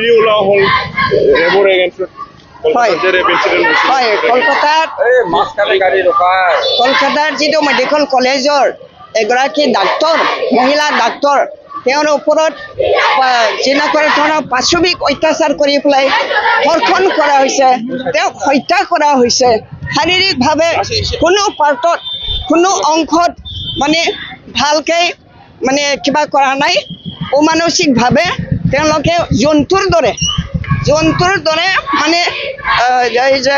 ভিডিঅ' ওলোৱা হ'ল ৰেবৰ এগেইনষ্টত কলকাতাৰ যিটো মেডিকেল কলেজৰ এগৰাকী ডাক্তৰ মহিলা ডাক্তৰ তেওঁৰ ওপৰত যেনেকুৱা ধৰণৰ পাশবিক অত্যাচাৰ কৰি পেলাই ধৰ্ষণ কৰা হৈছে, তেওঁক হত্যা কৰা হৈছে। শাৰীৰিকভাৱে কোনো পাৰ্টত কোনো অংশত মানে ভালকৈ মানে কিবা কৰা নাই। অমানসিকভাৱে তেওঁলোকে জন্তুৰ দৰে মানে এই যে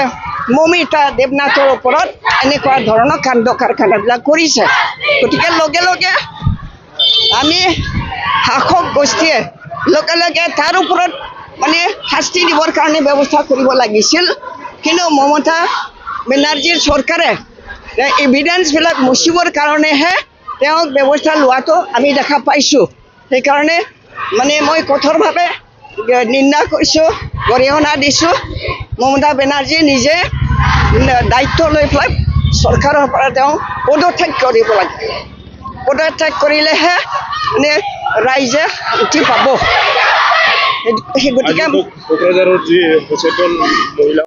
মমিতা দেৱনাথৰ ওপৰত এনেকুৱা ধৰণৰ কাণ্ড কাৰখানাবিলাক কৰিছে। গতিকে লগে লগে আমি শাসক গোষ্ঠীয়ে লগে লগে তাৰ ওপৰত মানে শাস্তি দিবৰ কাৰণে ব্যৱস্থা কৰিব লাগিছিল। কিন্তু মমতা বেনাৰ্জীৰ চৰকাৰে এভিডেন্সবিলাক মুচিবৰ কাৰণেহে তেওঁক ব্যৱস্থা লোৱাটো আমি দেখা পাইছোঁ। সেইকাৰণে মানে মই কঠোৰভাৱে নিন্দা কৰিছোঁ, গৰিহণা দিছোঁ। মমতা বেনাৰ্জী নিজে দায়িত্ব লৈ পেলাই চৰকাৰৰ পৰা তেওঁ পদত্যাগ কৰিব লাগে। পদত্যাগ কৰিলেহে মানে ৰাইজে শান্তি পাব। গতিকে কোকৰাঝাৰৰ যি সচেতন মহিলা